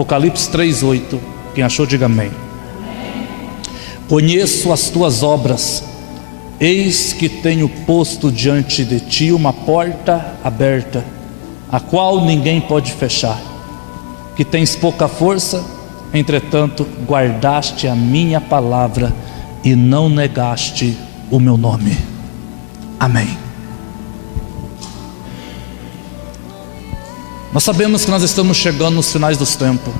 Apocalipse 3:8. Quem achou, diga amém. Conheço as tuas obras, eis que tenho posto diante de ti uma porta aberta, a qual ninguém pode fechar. Que tens pouca força, entretanto guardaste a minha palavra e não negaste o meu nome. Amém. Nós sabemos que nós estamos chegando nos finais dos tempos.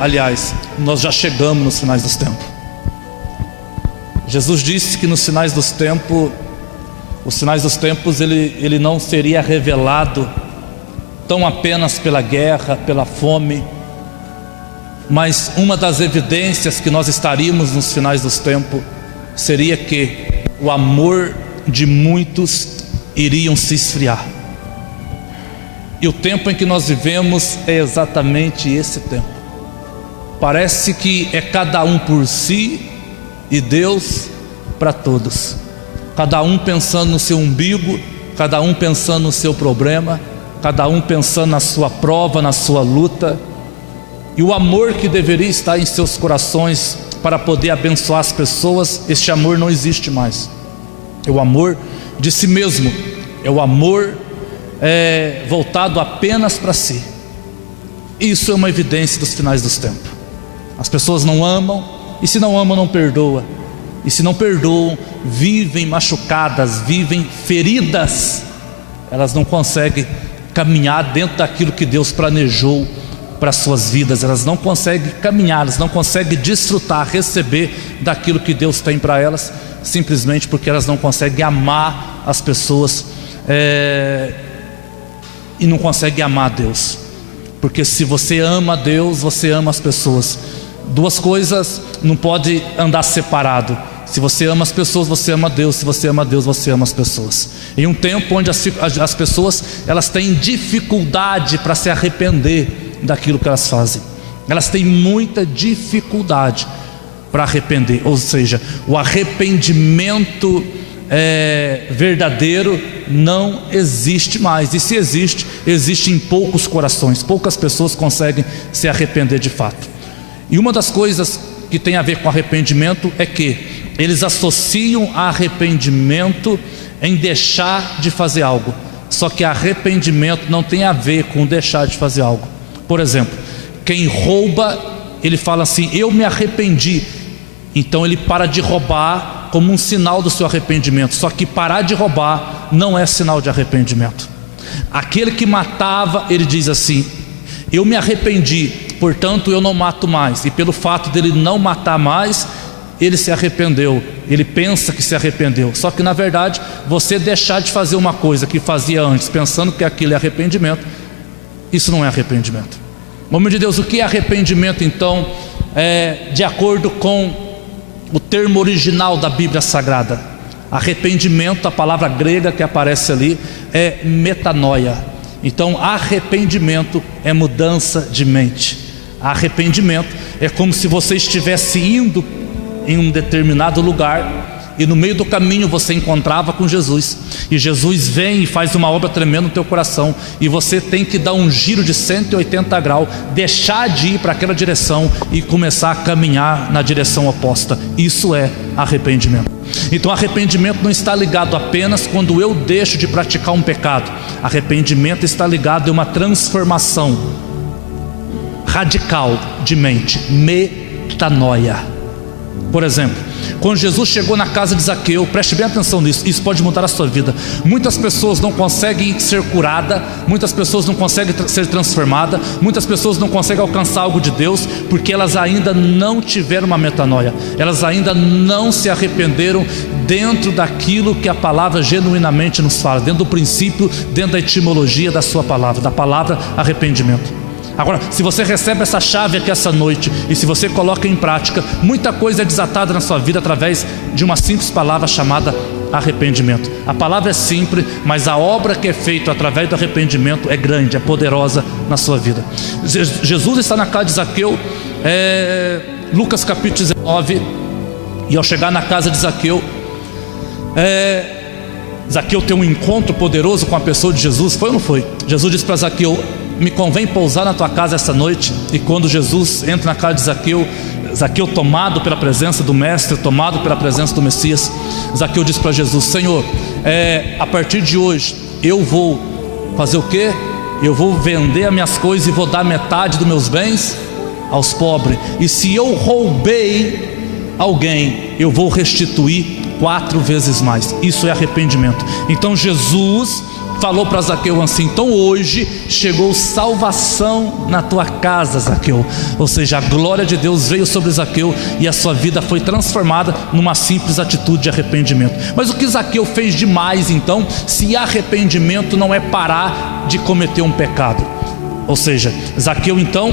Aliás, nós já chegamos nos finais dos tempos. Jesus disse que nos finais dos tempos, os finais dos tempos, ele não seria revelado tão apenas pela guerra, pela fome, mas uma das evidências que nós estaríamos nos finais dos tempos seria que o amor de muitos iriam se esfriar. E o tempo em que nós vivemos é exatamente esse tempo. Parece que é cada um por si e Deus para todos. Cada um pensando no seu umbigo, cada um pensando no seu problema, cada um pensando na sua prova, na sua luta. E o amor que deveria estar em seus corações para poder abençoar as pessoas, este amor não existe mais. É o amor de si mesmo, é o amor voltado apenas para si. Isso é uma evidência dos finais dos tempos. As pessoas não amam, e se não amam, não perdoam. E se não perdoam, vivem machucadas, vivem feridas. Elas não conseguem caminhar dentro daquilo que Deus planejou para as suas vidas. Elas não conseguem caminhar, elas não conseguem desfrutar, receber daquilo que Deus tem para elas, simplesmente porque elas não conseguem amar as pessoas e não conseguem amar a Deus. Porque se você ama a Deus, você ama as pessoas. Duas coisas não podem andar separado. Se você ama as pessoas, você ama a Deus. Se você ama a Deus, você ama as pessoas. Em um tempo onde as pessoas elas têm dificuldade para se arrepender daquilo que elas fazem. Elas têm muita dificuldade para arrepender. Ou seja, o arrependimento verdadeiro não existe mais. E se existe, existe em poucos corações. Poucas pessoas conseguem se arrepender de fato. E uma das coisas que tem a ver com arrependimento é que eles associam arrependimento em deixar de fazer algo. Só que arrependimento não tem a ver com deixar de fazer algo. Por exemplo, quem rouba, ele fala assim: eu me arrependi. Então ele para de roubar como um sinal do seu arrependimento. Só que parar de roubar não é sinal de arrependimento. Aquele que matava, ele diz assim: eu me arrependi, portanto eu não mato mais. E pelo fato dele não matar mais, ele se arrependeu. Ele pensa que se arrependeu. Só que na verdade, você deixar de fazer uma coisa que fazia antes, pensando que aquilo é arrependimento, isso não é arrependimento. Homem de Deus, o que é arrependimento então? De acordo com o termo original da Bíblia Sagrada, arrependimento, a palavra grega que aparece ali é metanoia. Então arrependimento é mudança de mente. Arrependimento é como se você estivesse indo em um determinado lugar e no meio do caminho você encontrava com Jesus, e Jesus vem e faz uma obra tremenda no teu coração, e você tem que dar um giro de 180 graus, deixar de ir para aquela direção e começar a caminhar na direção oposta. Isso é arrependimento. Então arrependimento não está ligado apenas quando eu deixo de praticar um pecado. Arrependimento está ligado a uma transformação radical de mente, metanoia. Por exemplo, quando Jesus chegou na casa de Zaqueu, preste bem atenção nisso, isso pode mudar a sua vida. Muitas pessoas não conseguem ser curadas, muitas pessoas não conseguem ser transformadas, muitas pessoas não conseguem alcançar algo de Deus, porque elas ainda não tiveram uma metanoia, elas ainda não se arrependeram dentro daquilo que a palavra genuinamente nos fala, dentro do princípio, dentro da etimologia da sua palavra, da palavra arrependimento. Agora, se você recebe essa chave aqui essa noite, e se você coloca em prática, muita coisa é desatada na sua vida através de uma simples palavra chamada arrependimento. A palavra é simples, mas a obra que é feita através do arrependimento é grande, é poderosa na sua vida. Jesus está na casa de Zaqueu, Lucas capítulo 19, e ao chegar na casa de Zaqueu, Zaqueu tem um encontro poderoso com a pessoa de Jesus, foi ou não foi? Jesus disse para Zaqueu: me convém pousar na tua casa essa noite. E quando Jesus entra na casa de Zaqueu, Zaqueu, tomado pela presença do Mestre, tomado pela presença do Messias, Zaqueu diz para Jesus: Senhor, a partir de hoje eu vou fazer o quê? Eu vou vender as minhas coisas e vou dar metade dos meus bens aos pobres. E se eu roubei alguém, eu vou restituir 4 vezes mais. Isso é arrependimento. Então Jesus falou para Zaqueu assim: então hoje chegou salvação na tua casa, Zaqueu. Ou seja, a glória de Deus veio sobre Zaqueu e a sua vida foi transformada numa simples atitude de arrependimento. Mas o que Zaqueu fez demais então, se arrependimento não é parar de cometer um pecado? Ou seja, Zaqueu então,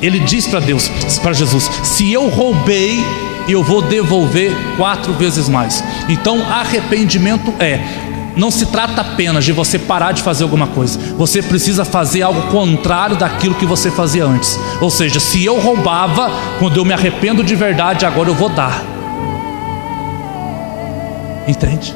ele diz para Deus, para Jesus: se eu roubei, eu vou devolver 4 vezes mais. Então arrependimento não se trata apenas de você parar de fazer alguma coisa. Você precisa fazer algo contrário daquilo que você fazia antes. Ou seja, se eu roubava, quando eu me arrependo de verdade, agora eu vou dar. Entende?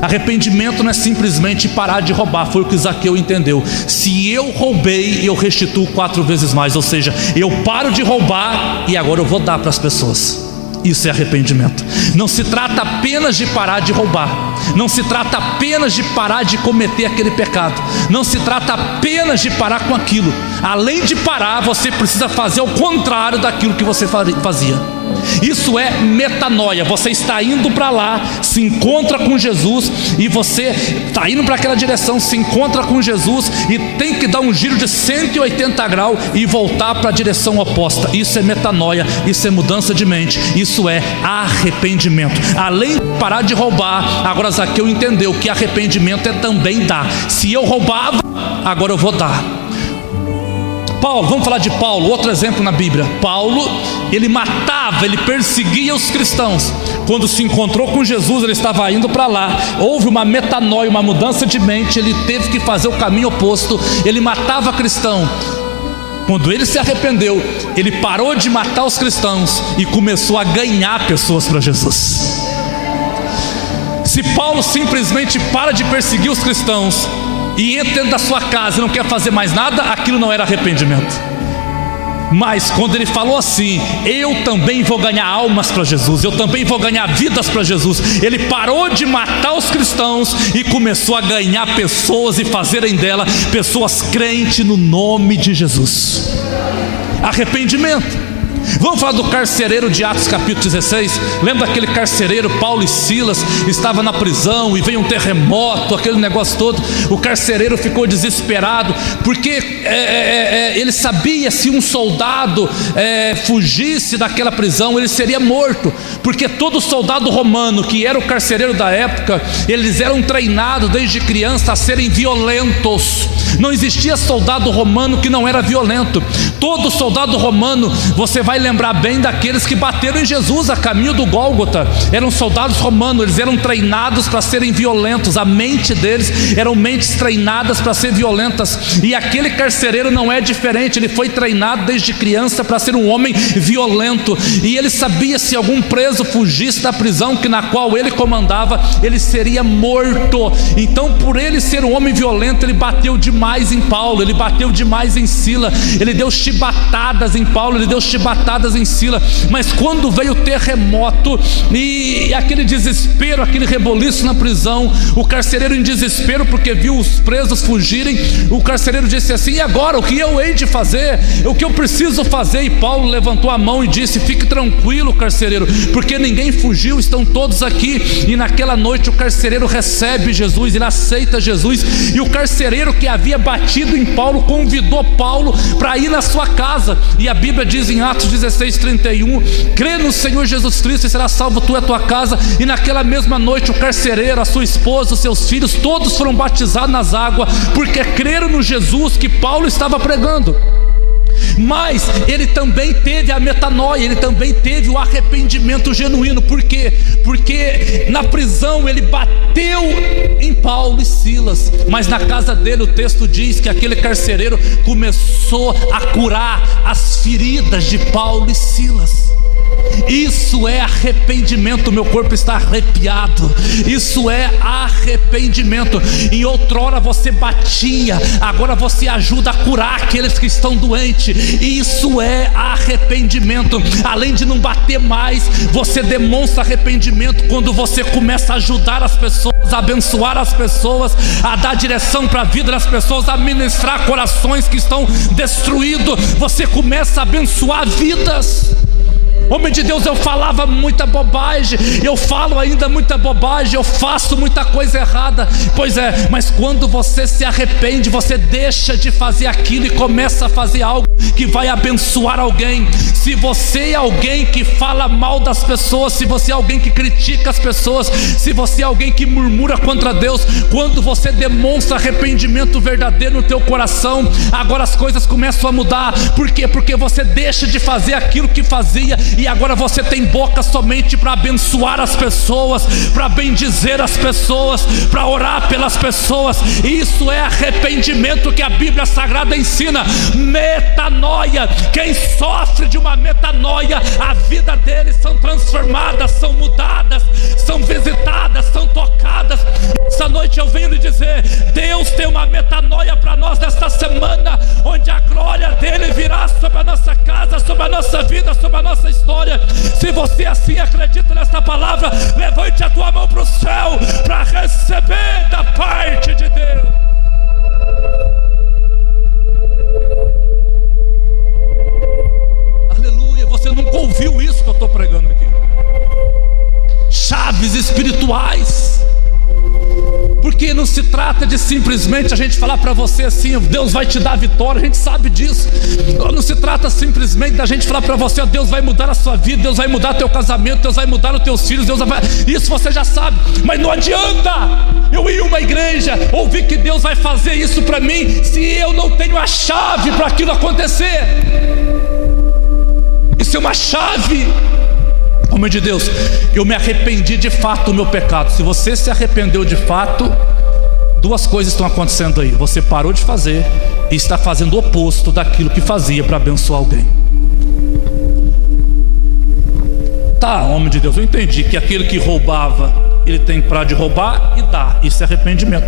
Arrependimento não é simplesmente parar de roubar. Foi o que Zaqueu entendeu. Se eu roubei, eu restituo 4 vezes mais. Ou seja, eu paro de roubar e agora eu vou dar para as pessoas. Isso é arrependimento. Não se trata apenas de parar de roubar. Não se trata apenas de parar de cometer aquele pecado. Não se trata apenas de parar com aquilo. Além de parar, você precisa fazer o contrário daquilo que você fazia. Isso é metanoia. Você está indo para lá, se encontra com Jesus, e você está indo para aquela direção, se encontra com Jesus e tem que dar um giro de 180 graus e voltar para a direção oposta. Isso é metanoia, isso é mudança de mente, isso é arrependimento. Além de parar de roubar, agora Zaqueu entendeu que arrependimento é também dar. Se eu roubava, agora eu vou dar. Paulo, vamos falar de Paulo, outro exemplo na Bíblia. Paulo, ele matava, ele perseguia os cristãos. Quando se encontrou com Jesus, ele estava indo para lá. Houve uma metanoia, uma mudança de mente. Ele teve que fazer o caminho oposto. Ele matava cristão. Quando ele se arrependeu, ele parou de matar os cristãos e começou a ganhar pessoas para Jesus. Se Paulo simplesmente para de perseguir os cristãos e entra dentro da sua casa e não quer fazer mais nada, aquilo não era arrependimento. Mas quando ele falou assim: eu também vou ganhar almas para Jesus, eu também vou ganhar vidas para Jesus, ele parou de matar os cristãos e começou a ganhar pessoas e fazerem dela pessoas crentes no nome de Jesus. Arrependimento. Vamos falar do carcereiro de Atos capítulo 16. Lembra daquele carcereiro, Paulo e Silas, estava na prisão e veio um terremoto, aquele negócio todo. O carcereiro ficou desesperado, porque ele sabia, se um soldado fugisse daquela prisão, ele seria morto. Porque todo soldado romano, que era o carcereiro da época, eles eram treinados desde criança a serem violentos. Não existia soldado romano que não era violento. Todo soldado romano, você vai lembrar bem daqueles que bateram em Jesus a caminho do Gólgota. Eram soldados romanos, eles eram treinados para serem violentos. A mente deles eram mentes treinadas para ser violentas. E aquele carcereiro não é diferente. Ele foi treinado desde criança para ser um homem violento. E ele sabia, se algum preso fugisse da prisão na qual ele comandava, ele seria morto. Então, por ele ser um homem violento, ele bateu demais em Paulo, ele bateu demais em Silas, ele deu chibatadas em Paulo, ele deu chibatadas em Silas. Mas quando veio o terremoto e aquele desespero, aquele reboliço na prisão, o carcereiro em desespero porque viu os presos fugirem, o carcereiro disse assim: e agora, o que eu hei de fazer? O que eu preciso fazer? E Paulo levantou a mão e disse: fique tranquilo, carcereiro, porque ninguém fugiu, estão todos aqui. E naquela noite o carcereiro recebe Jesus, ele aceita Jesus. E o carcereiro que havia batido em Paulo convidou Paulo para ir na sua casa. E a Bíblia diz em Atos 16:31: crê no Senhor Jesus Cristo e será salvo tu e a tua casa. E naquela mesma noite o carcereiro, a sua esposa, os seus filhos, todos foram batizados nas águas, porque creram no Jesus que Paulo estava pregando. Mas ele também teve a metanoia, ele também teve o arrependimento genuíno. Por quê? Porque na prisão ele bateu em Paulo e Silas, mas na casa dele o texto diz que aquele carcereiro começou a curar as feridas de Paulo e Silas. Isso é arrependimento. Meu corpo está arrepiado. Isso é arrependimento. Em outrora você batia, agora você ajuda a curar aqueles que estão doentes. Isso é arrependimento. Além de não bater mais, você demonstra arrependimento quando você começa a ajudar as pessoas, a abençoar as pessoas, a dar direção para a vida das pessoas, a ministrar corações que estão destruídos. Você começa a abençoar vidas. Homem de Deus, eu falava muita bobagem, eu falo ainda muita bobagem, eu faço muita coisa errada. Pois é, mas quando você se arrepende, você deixa de fazer aquilo e começa a fazer algo que vai abençoar alguém. Se você é alguém que fala mal das pessoas, se você é alguém que critica as pessoas, se você é alguém que murmura contra Deus, quando você demonstra arrependimento verdadeiro no teu coração, agora as coisas começam a mudar. Por quê? Porque você deixa de fazer aquilo que fazia e agora você tem boca somente para abençoar as pessoas, para bendizer as pessoas, para orar pelas pessoas. Isso é arrependimento que a Bíblia Sagrada ensina. Metanoia. Quem sofre de uma metanoia, a vida deles são transformadas, são mudadas, são visitadas, são tocadas. Essa noite eu venho lhe dizer: Deus tem uma metanoia para nós nesta semana, onde a glória dele virá sobre a nossa casa, sobre a nossa vida, sobre a nossa história. Se você assim acredita nesta palavra, levante a tua mão para o céu para receber da parte de Deus. Aleluia. Você nunca ouviu isso que eu estou pregando aqui? Chaves espirituais. Porque não se trata de simplesmente a gente falar para você assim: Deus vai te dar vitória, a gente sabe disso. Não se trata simplesmente da gente falar para você: ó, Deus vai mudar a sua vida, Deus vai mudar teu casamento, Deus vai mudar os teus filhos, Deus vai... Isso você já sabe. Mas não adianta eu ir a uma igreja, ouvir que Deus vai fazer isso para mim, se eu não tenho a chave para aquilo acontecer. Isso é uma chave. Homem de Deus, eu me arrependi de fato do meu pecado. Se você se arrependeu de fato, duas coisas estão acontecendo aí: você parou de fazer e está fazendo o oposto daquilo que fazia para abençoar alguém. Tá, homem de Deus, eu entendi que aquele que roubava, ele tem que parar de roubar e dar. Isso é arrependimento.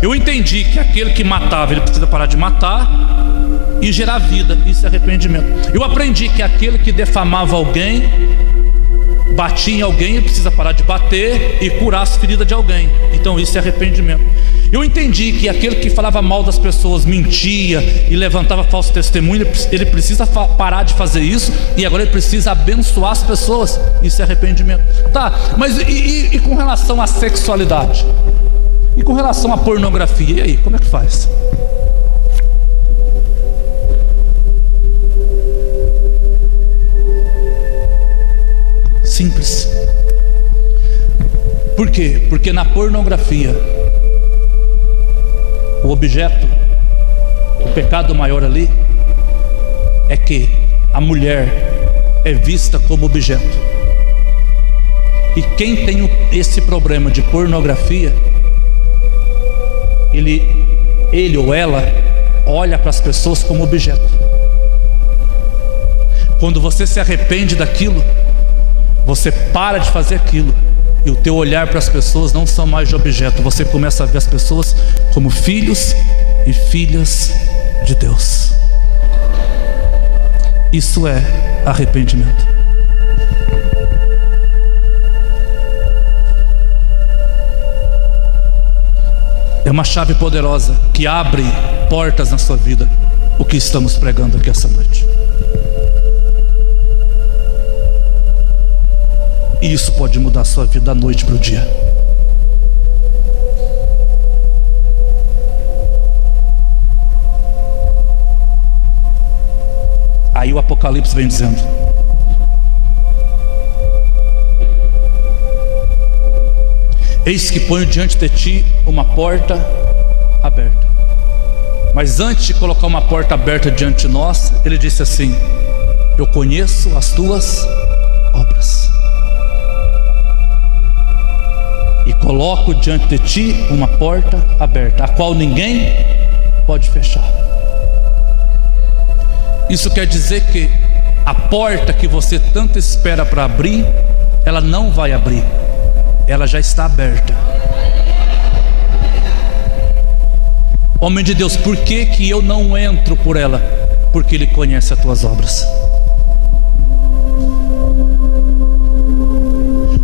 Eu entendi que aquele que matava, ele precisa parar de matar e gerar vida. Isso é arrependimento. Eu aprendi que aquele que defamava alguém, batia em alguém, ele precisa parar de bater e curar as feridas de alguém. Então isso é arrependimento. Eu entendi que aquele que falava mal das pessoas, mentia e levantava falso testemunho, ele precisa parar de fazer isso e agora ele precisa abençoar as pessoas. Isso é arrependimento. Tá, mas e com relação à sexualidade? E com relação à pornografia? E aí, como é que faz? Simples. Por quê? Porque na pornografia, o objeto, o pecado maior ali é que a mulher é vista como objeto. E quem tem esse problema de pornografia, ele ou ela olha para as pessoas como objeto. Quando você se arrepende daquilo, você para de fazer aquilo e o teu olhar para as pessoas não são mais de objeto. Você começa a ver as pessoas como filhos e filhas de Deus. Isso é arrependimento. É uma chave poderosa que abre portas na sua vida. O que estamos pregando aqui essa noite. E isso pode mudar a sua vida da noite para o dia. Aí o Apocalipse vem dizendo: eis que ponho diante de ti uma porta aberta. Mas antes de colocar uma porta aberta diante de nós, ele disse assim: eu conheço as tuas obras e coloco diante de ti uma porta aberta, a qual ninguém pode fechar. Isso quer dizer que a porta que você tanto espera para abrir, ela não vai abrir, ela já está aberta. Homem de Deus, por que que eu não entro por ela? Porque Ele conhece as tuas obras.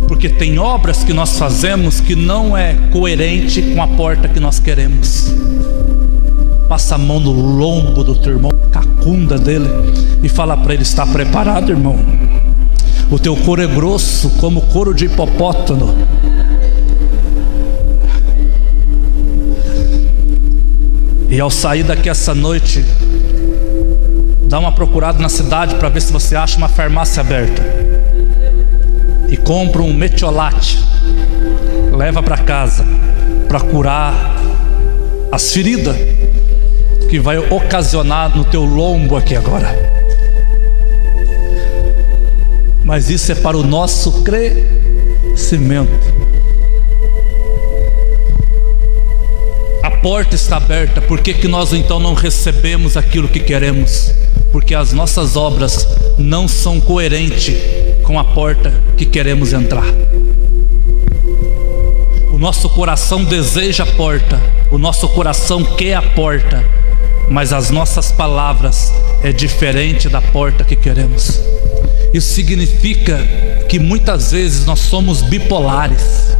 Porque tem obras que nós fazemos que não é coerente com a porta que nós queremos. Passa a mão no lombo do teu irmão, cacunda dele, e fala para ele: está preparado, irmão? O teu couro é grosso como couro de hipopótamo. E ao sair daqui essa noite, dá uma procurada na cidade para ver se você acha uma farmácia aberta e compra um metiolate, leva para casa para curar as feridas que vai ocasionar no teu lombo aqui agora. Mas isso é para o nosso crescimento. A porta está aberta. Por que que nós então não recebemos aquilo que queremos? Porque as nossas obras não são coerentes com a porta que queremos entrar. O nosso coração deseja a porta, o nosso coração quer a porta, mas as nossas palavras é diferente da porta que queremos. Isso significa que muitas vezes nós somos bipolares.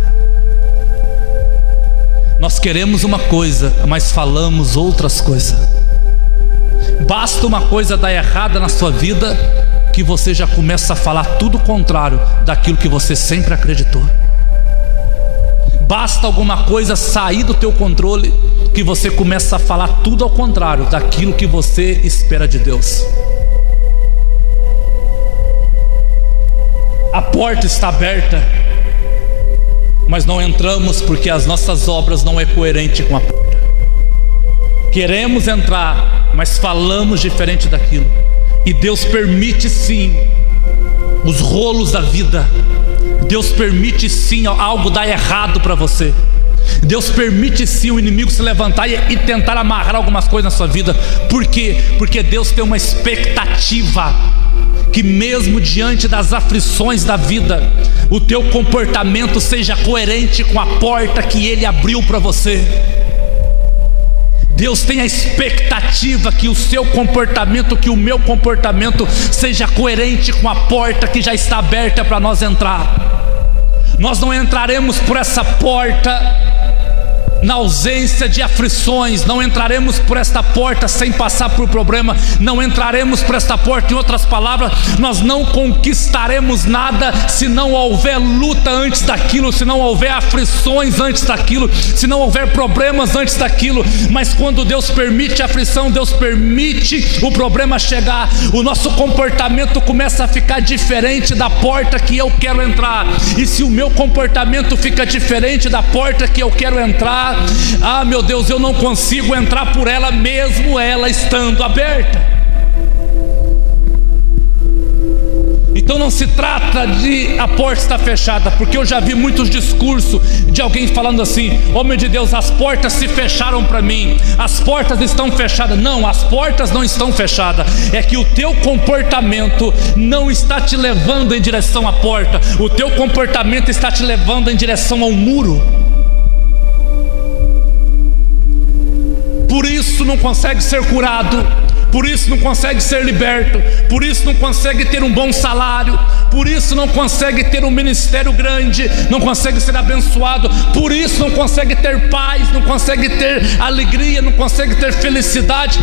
Nós queremos uma coisa, mas falamos outras coisas. Basta uma coisa dar errada na sua vida, que você já começa a falar tudo o contrário daquilo que você sempre acreditou. Basta alguma coisa sair do teu controle, que você começa a falar tudo ao contrário daquilo que você espera de Deus. A porta está aberta, mas não entramos porque as nossas obras não é coerente com a porta. Queremos entrar, mas falamos diferente daquilo. E Deus permite sim os rolos da vida. Deus permite sim algo dar errado para você. Deus permite sim o inimigo se levantar e tentar amarrar algumas coisas na sua vida. Por quê? Porque Deus tem uma expectativa que mesmo diante das aflições da vida, o teu comportamento seja coerente com a porta que Ele abriu para você. Deus tem a expectativa que o seu comportamento, que o meu comportamento seja coerente com a porta que já está aberta para nós entrar. Nós não entraremos por essa porta na ausência de aflições, não entraremos por esta porta sem passar por problema, não entraremos por esta porta, em outras palavras, nós não conquistaremos nada se não houver luta antes daquilo, se não houver aflições antes daquilo, se não houver problemas antes daquilo. Mas quando Deus permite a aflição, Deus permite o problema chegar, o nosso comportamento começa a ficar diferente da porta que eu quero entrar. E se o meu comportamento fica diferente da porta que eu quero entrar, ah, meu Deus, eu não consigo entrar por ela mesmo ela estando aberta. Então não se trata de a porta estar fechada, porque eu já vi muitos discursos de alguém falando assim: homem de Deus, as portas se fecharam para mim, as portas estão fechadas. Não, as portas não estão fechadas, é que o teu comportamento não está te levando em direção à porta, o teu comportamento está te levando em direção ao muro. Por isso não consegue ser curado, por isso não consegue ser liberto, por isso não consegue ter um bom salário, por isso não consegue ter um ministério grande, não consegue ser abençoado, por isso não consegue ter paz, não consegue ter alegria, não consegue ter felicidade.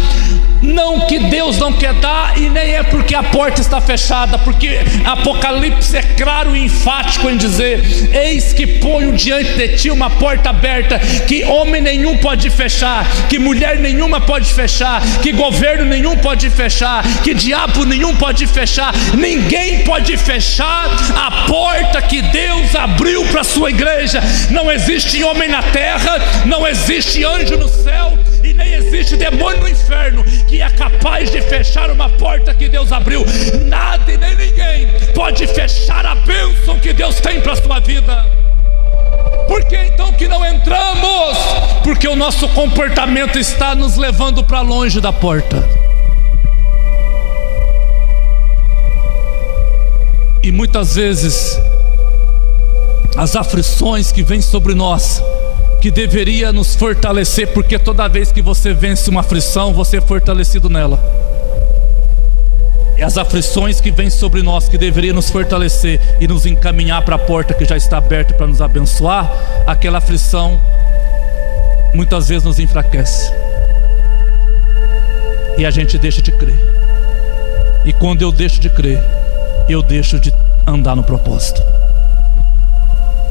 Não que Deus não quer dar, e nem é porque a porta está fechada, porque Apocalipse é claro e enfático em dizer: eis que ponho diante de ti uma porta aberta, que homem nenhum pode fechar, que mulher nenhuma pode fechar, que governo nenhum pode fechar, que diabo nenhum pode fechar. Ninguém pode fechar a porta que Deus abriu para a sua igreja. Não existe homem na terra, não existe anjo no céu, e nem existe demônio no inferno que é capaz de fechar uma porta que Deus abriu. Nada e nem ninguém pode fechar a bênção que Deus tem para a sua vida. Por que então que não entramos? Porque o nosso comportamento está nos levando para longe da porta. muitas vezes as aflições que vêm sobre nós, que deveria nos fortalecer, porque toda vez que você vence uma aflição, você é fortalecido nela. E as aflições que vêm sobre nós, que deveria nos fortalecer e nos encaminhar para a porta que já está aberta para nos abençoar, aquela aflição muitas vezes nos enfraquece e a gente deixa de crer. E quando eu deixo de crer, eu deixo de andar no propósito.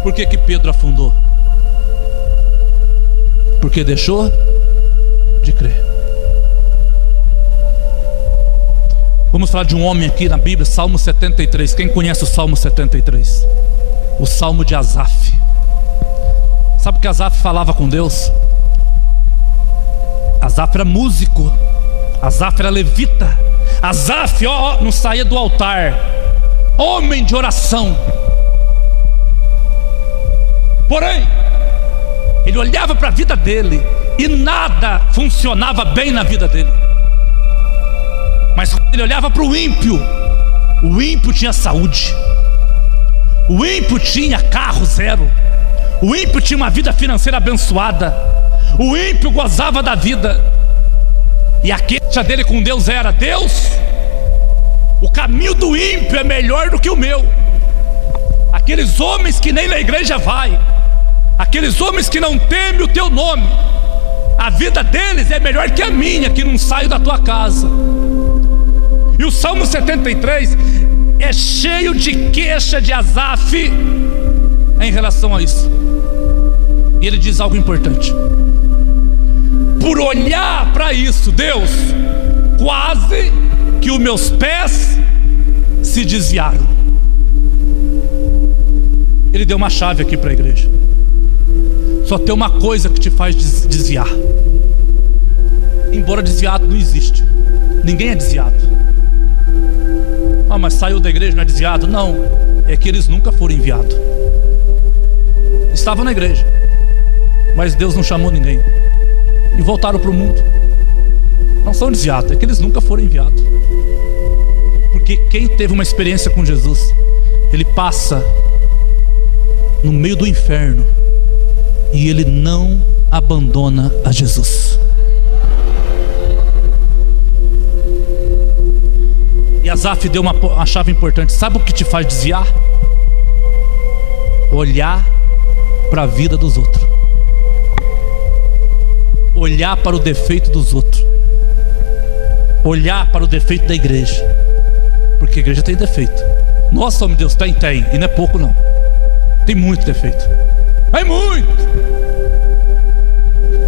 Por que que Pedro afundou? Porque deixou de crer. Vamos falar de um homem aqui na Bíblia, Salmo 73. Quem conhece o Salmo 73? O Salmo de Asaf. Sabe o que Asaf falava com Deus? Asaf era músico, Asaf era levita, Asaf não saía do altar, homem de oração. Porém, ele olhava para a vida dele e nada funcionava bem na vida dele. Mas quando ele olhava para o ímpio tinha saúde, o ímpio tinha carro zero, o ímpio tinha uma vida financeira abençoada, o ímpio gozava da vida. E a queixa dele com Deus era: Deus, o caminho do ímpio é melhor do que o meu. Aqueles homens que nem na igreja vai, aqueles homens que não temem o teu nome, a vida deles é melhor que a minha, que não saio da tua casa. E o Salmo 73 é cheio de queixa de Asaf em relação a isso. E ele diz algo importante: por olhar para isso, Deus, quase que os meus pés se desviaram. Ele deu uma chave aqui para a igreja. Só tem uma coisa que te faz desviar. Embora desviado não existe, ninguém é desviado. Ah, mas saiu da igreja, não é desviado? Não, é que eles nunca foram enviados. Estavam na igreja, mas Deus não chamou ninguém e voltaram para o mundo. Não são desviados, é que eles nunca foram enviados. Porque quem teve uma experiência com Jesus, ele passa no meio do inferno e ele não abandona a Jesus. E Asaf deu uma chave importante. Sabe o que te faz desviar? Olhar para a vida dos outros, olhar para o defeito dos outros, olhar para o defeito da igreja. Porque a igreja tem defeito. Nossa, homem de Deus, tem, e não é pouco não. Tem muito defeito. É muito.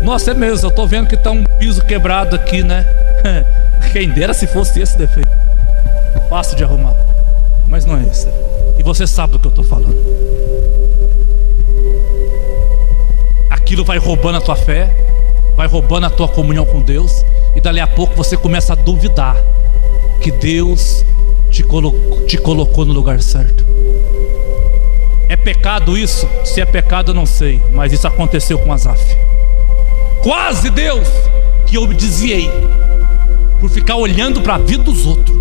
Nossa, é mesmo, eu estou vendo que está um piso quebrado aqui, né? Quem dera se fosse esse defeito. Fácil de arrumar, mas não é esse. E você sabe do que eu estou falando. Aquilo vai roubando a tua fé, vai roubando a tua comunhão com Deus, e dali a pouco você começa a duvidar que Deus te colocou no lugar certo. É pecado isso? Se é pecado eu não sei, mas isso aconteceu com Asaf. Quase Deus que eu me desviei por ficar olhando para a vida dos outros.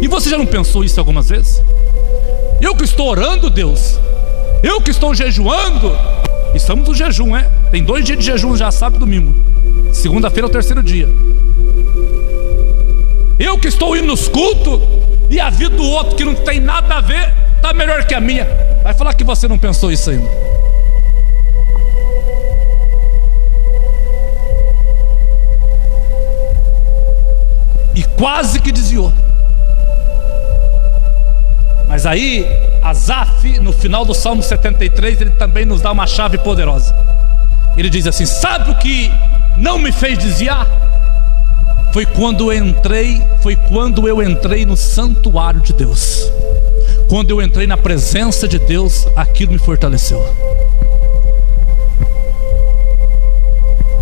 E você já não pensou isso algumas vezes? Eu que estou orando, Deus, eu que estou jejuando. Estamos no jejum, tem 2 dias de jejum já, sábado e domingo. Segunda-feira é o 3º dia. Eu que estou indo nos cultos, e a vida do outro que não tem nada a ver está melhor que a minha. Vai falar que você não pensou isso ainda. E quase que desviou. Mas aí Asaf, no final do Salmo 73, ele também nos dá uma chave poderosa. Ele diz assim: sabe o que não me fez desviar? Foi quando eu entrei no santuário de Deus. Quando eu entrei na presença de Deus, aquilo me fortaleceu.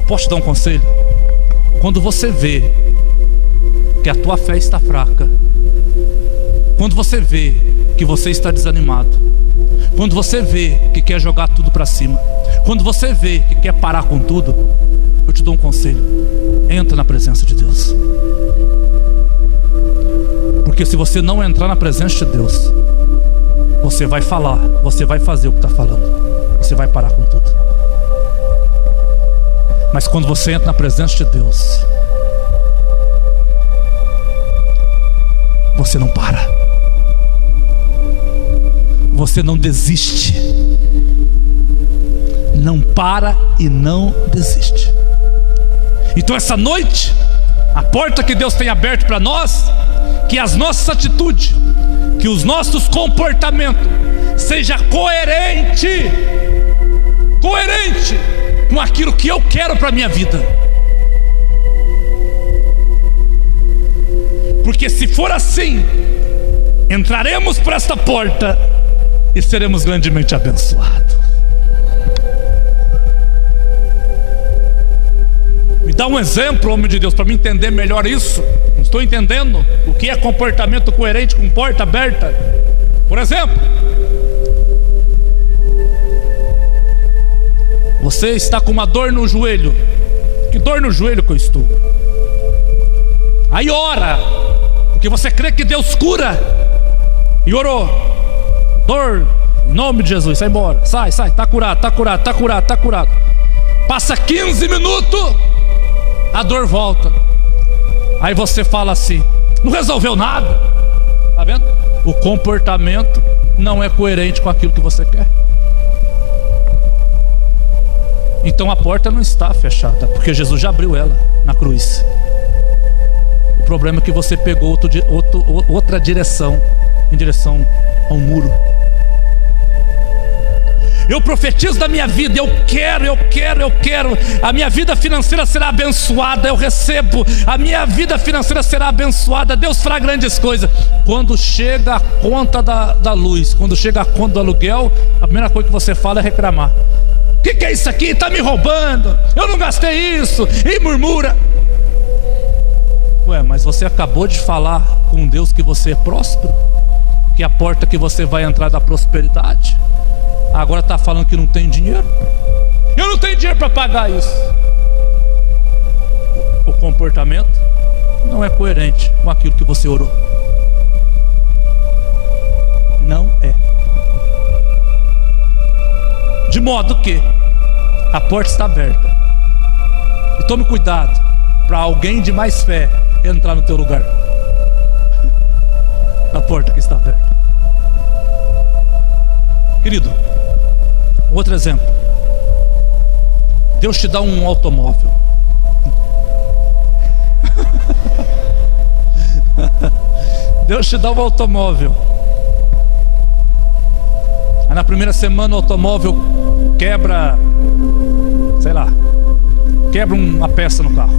Posso te dar um conselho? Quando você vê que a tua fé está fraca, quando você vê que você está desanimado, quando você vê que quer jogar tudo para cima, quando você vê que quer parar com tudo, eu te dou um conselho: entra na presença de Deus. Porque se você não entrar na presença de Deus, Você vai falar, você vai fazer o que está falando, você vai parar com tudo. Mas quando você entra na presença de Deus, você não para, você não desiste, não para e não desiste. Então essa noite, a porta que Deus tem aberto para nós, que as nossas atitudes, que os nossos comportamentos seja coerente com aquilo que eu quero para a minha vida. Porque se for assim, entraremos por esta porta e seremos grandemente abençoados. Me dá um exemplo, homem de Deus, para me entender melhor isso. Não estou entendendo o que é comportamento coerente com porta aberta. Por exemplo, você está com uma dor no joelho. Que dor no joelho que eu estou? Aí ora, porque você crê que Deus cura. E orou. Dor, em nome de Jesus, sai embora. Sai, está curado, está curado, está curado, está curado. Passa 15 minutos, a dor volta. Aí você fala assim: não resolveu nada. Tá vendo? O comportamento não é coerente com aquilo que você quer. Então a porta não está fechada, porque Jesus já abriu ela na cruz. O problema é que você pegou outra direção, em direção ao muro. Eu profetizo da minha vida, eu quero. A minha vida financeira será abençoada, eu recebo. A minha vida financeira será abençoada, Deus fará grandes coisas. Quando chega a conta da luz, quando chega a conta do aluguel, a primeira coisa que você fala é reclamar. O que é isso aqui? Está me roubando, eu não gastei isso, e murmura. Ué, mas você acabou de falar com Deus que você é próspero, que é a porta que você vai entrar da prosperidade. Agora está falando que não tem dinheiro. Eu não tenho dinheiro para pagar isso. O comportamento não é coerente com aquilo que você orou. Não é. De modo que a porta está aberta. E tome cuidado para alguém de mais fé entrar no teu lugar. Na porta que está aberta. Querido, outro exemplo. Deus te dá um automóvel. Deus te dá um automóvel. Aí na primeira semana o automóvel quebra, sei lá, quebra uma peça no carro.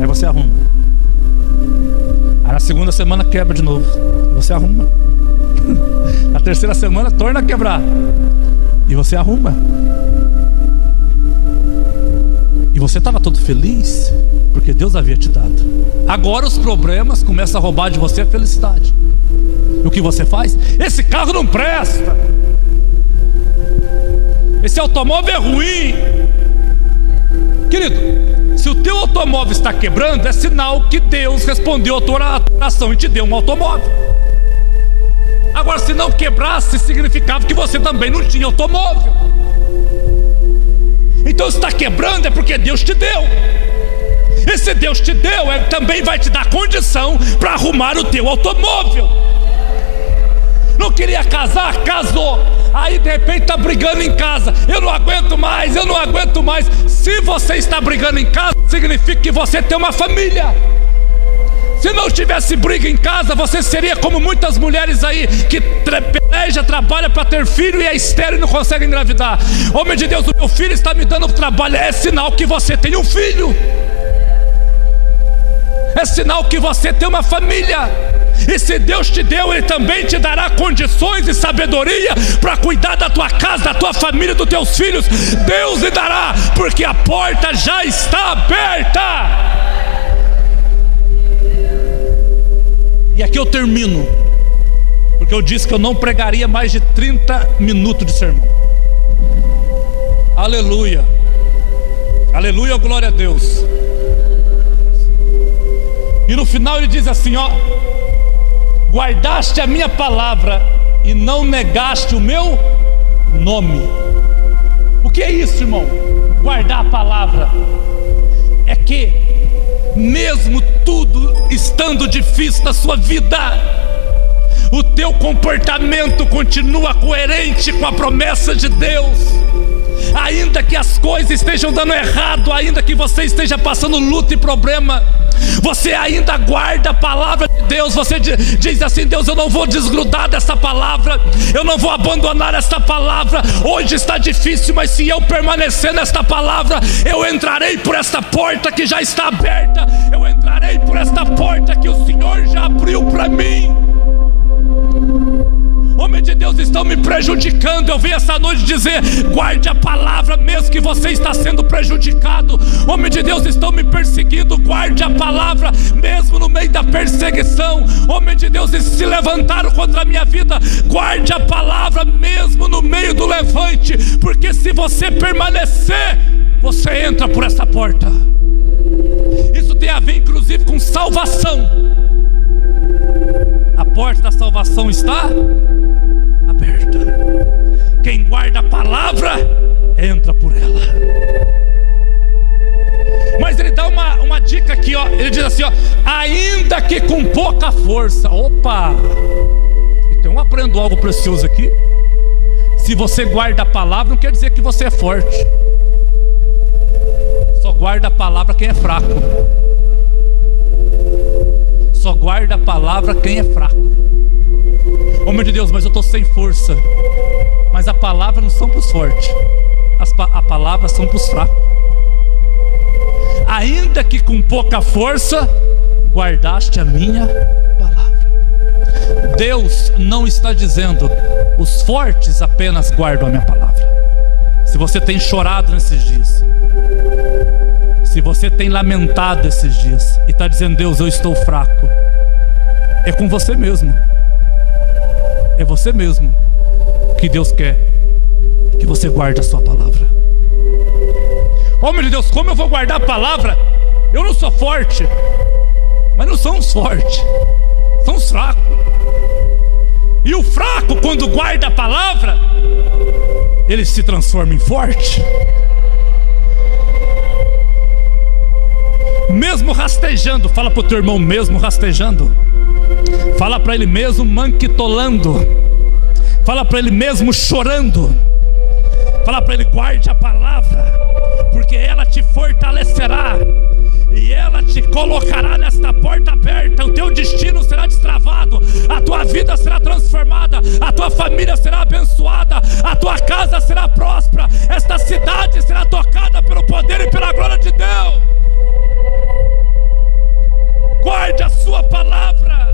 Aí você arruma. Aí na segunda semana quebra de novo. Aí você arruma. Na terceira semana torna a quebrar. E você arruma. E você estava todo feliz, porque Deus havia te dado. Agora os problemas começam a roubar de você a felicidade. E o que você faz? Esse carro não presta. Esse automóvel é ruim. Querido, se o teu automóvel está quebrando, é sinal que Deus respondeu a tua oração e te deu um automóvel. Agora, se não quebrasse, significava que você também não tinha automóvel. Então, se está quebrando é porque Deus te deu. E se Deus te deu, Ele também vai te dar condição para arrumar o teu automóvel. Não queria casar, casou. Aí de repente está brigando em casa. Eu não aguento mais. Se você está brigando em casa, significa que você tem uma família. Se não tivesse briga em casa, você seria como muitas mulheres aí que peleja, trabalha para ter filho e é estéril e não consegue engravidar. Homem de Deus, o meu filho está me dando trabalho. É sinal que você tem um filho. É sinal que você tem uma família. E se Deus te deu, Ele também te dará condições e sabedoria para cuidar da tua casa, da tua família, dos teus filhos. Deus lhe dará, porque a porta já está aberta. E aqui eu termino, porque eu disse que eu não pregaria mais de 30 minutos de sermão. Aleluia. Aleluia, glória a Deus. E no final ele diz assim, ó: guardaste a minha palavra e não negaste o meu nome. O que é isso, irmão? Guardar a palavra. É que mesmo tudo estando difícil na sua vida, o teu comportamento continua coerente com a promessa de Deus. Ainda que as coisas estejam dando errado, ainda que você esteja passando luta e problema, você ainda guarda a palavra de Deus. Você diz assim: Deus, eu não vou desgrudar dessa palavra, eu não vou abandonar esta palavra. Hoje está difícil, mas se eu permanecer nesta palavra, eu entrarei por esta porta que já está aberta, eu entrarei por esta porta que o Senhor já abriu para mim. Homens de Deus estão me prejudicando, eu vim essa noite dizer: guarde a palavra, mesmo que você está sendo prejudicado. Homens de Deus estão me perseguindo, guarde a palavra, mesmo no meio da perseguição. Homens de Deus se levantaram contra a minha vida, guarde a palavra, mesmo no meio do levante, porque se você permanecer, você entra por essa porta. Isso tem a ver inclusive com salvação. A porta da salvação está aberta. Quem guarda a palavra entra por ela. Mas ele dá uma dica aqui, ó. Ele diz assim, ó: ainda que com pouca força. Opa! Então eu aprendo algo precioso aqui. Se você guarda a palavra, não quer dizer que você é forte. Só guarda a palavra quem é fraco. Só guarda a palavra quem é fraco. Homem de Deus, mas eu estou sem força. Mas a palavra não são para os fortes, a palavra são para os fracos. Ainda que com pouca força, guardaste a minha palavra. Deus não está dizendo: os fortes apenas guardam a minha palavra. Se você tem chorado nesses dias, se você tem lamentado esses dias e está dizendo: Deus, eu estou fraco, é com você mesmo. É você mesmo que Deus quer que você guarde a sua palavra. Homem de Deus, como eu vou guardar a palavra? Eu não sou forte. Mas não são os fortes, são os fracos. E o fraco, quando guarda a palavra, ele se transforma em forte. Mesmo rastejando, fala para o teu irmão: mesmo rastejando. Fala para ele: mesmo manquitolando. Fala para ele: mesmo chorando. Fala para ele: guarde a palavra, porque ela te fortalecerá e ela te colocará nesta porta aberta. O teu destino será destravado, a tua vida será transformada, a tua família será abençoada, a tua casa será próspera, esta cidade será tocada pelo poder e pela glória de Deus. Guarde a sua palavra.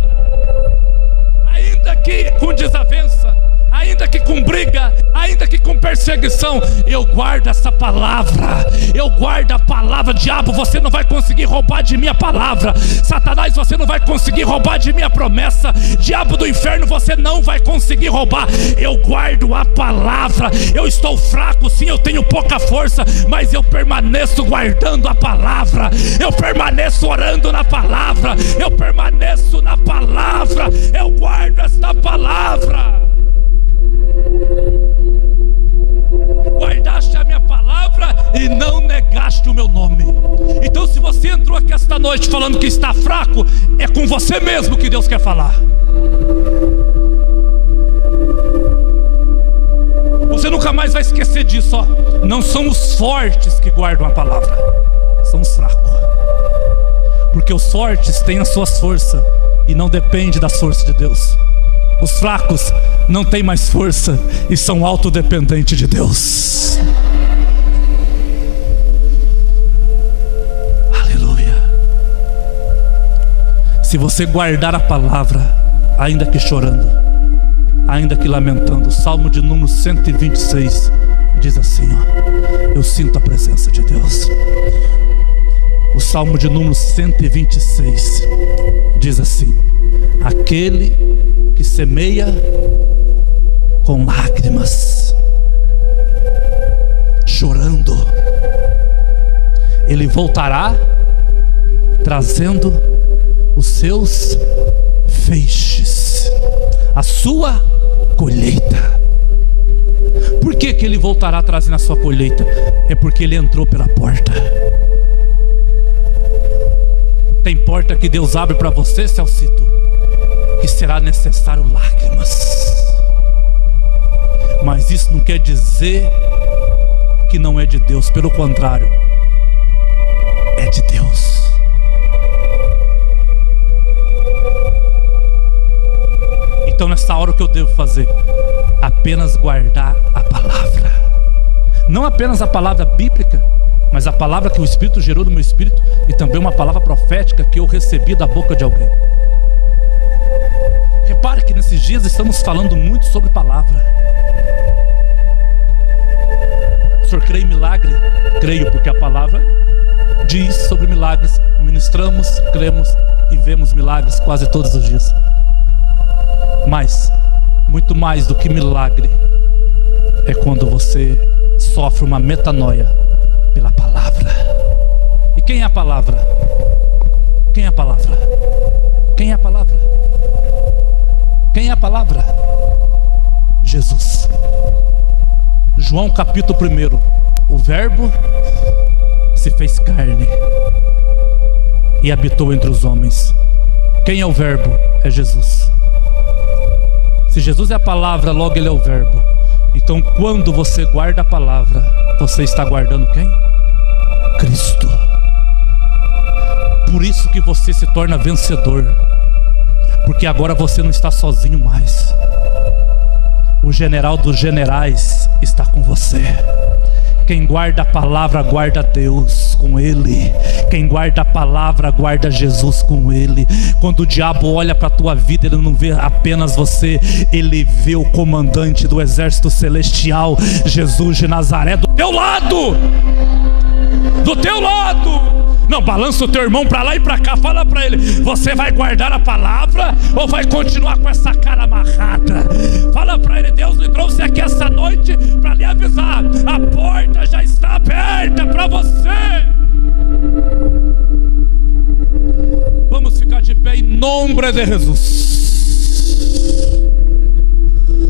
Ainda que com desavença, ainda que com briga, ainda que com perseguição, eu guardo essa palavra. Eu guardo a palavra. Diabo, você não vai conseguir roubar de mim a palavra. Satanás, você não vai conseguir roubar de mim a promessa. Diabo do inferno, você não vai conseguir roubar. Eu guardo a palavra. Eu estou fraco, sim, eu tenho pouca força, mas eu permaneço guardando a palavra. Eu permaneço orando na palavra. Eu permaneço na palavra. Eu guardo esta palavra. Guardaste a minha palavra e não negaste o meu nome. Então, se você entrou aqui esta noite falando que está fraco, é com você mesmo que Deus quer falar. Você nunca mais vai esquecer disso, ó. Não são os fortes que guardam a palavra, são os fracos. Porque os fortes têm as suas forças e não depende das forças de Deus. Os fracos não têm mais força e são autodependentes de Deus. Aleluia. Se você guardar a palavra, ainda que chorando, ainda que lamentando, o Salmo de número 126 diz assim, ó: eu sinto a presença de Deus. O Salmo de número 126 diz assim: aquele que semeia com lágrimas, chorando, ele voltará trazendo os seus feixes, a sua colheita. Por que ele voltará trazendo a sua colheita? É porque ele entrou pela porta. Tem porta que Deus abre para você, Celcito, que será necessário lágrimas. Mas isso não quer dizer que não é de Deus. Pelo contrário, é de Deus. Então nessa hora o que eu devo fazer? Apenas guardar a palavra. Não apenas a palavra bíblica, mas a palavra que o Espírito gerou no meu espírito, e também uma palavra profética que eu recebi da boca de alguém. Repare que nesses dias estamos falando muito sobre palavra. O senhor crê em milagre? Creio, porque a palavra diz sobre milagres. Ministramos, cremos e vemos milagres quase todos os dias. Mas, muito mais do que milagre, é quando você sofre uma metanoia pela palavra. E quem é a palavra? Quem é a palavra? Quem é a palavra? Quem é a palavra? Jesus. João capítulo 1. O verbo se fez carne e habitou entre os homens. Quem é o verbo? É Jesus. Se Jesus é a palavra, logo ele é o verbo. Então quando você guarda a palavra, você está guardando quem? Cristo. Por isso que você se torna vencedor, porque agora você não está sozinho mais. O general dos generais está com você. Quem guarda a palavra, guarda Deus com ele. Quem guarda a palavra, guarda Jesus com ele. Quando o diabo olha para a tua vida, ele não vê apenas você, ele vê o comandante do exército celestial, Jesus de Nazaré, do teu lado. Do teu lado. Não, balança o teu irmão para lá e para cá. Fala para ele: você vai guardar a palavra ou vai continuar com essa cara amarrada? Fala para ele: Deus me trouxe aqui essa noite para lhe avisar, a porta já está aberta para você. Vamos ficar de pé em nome de Jesus.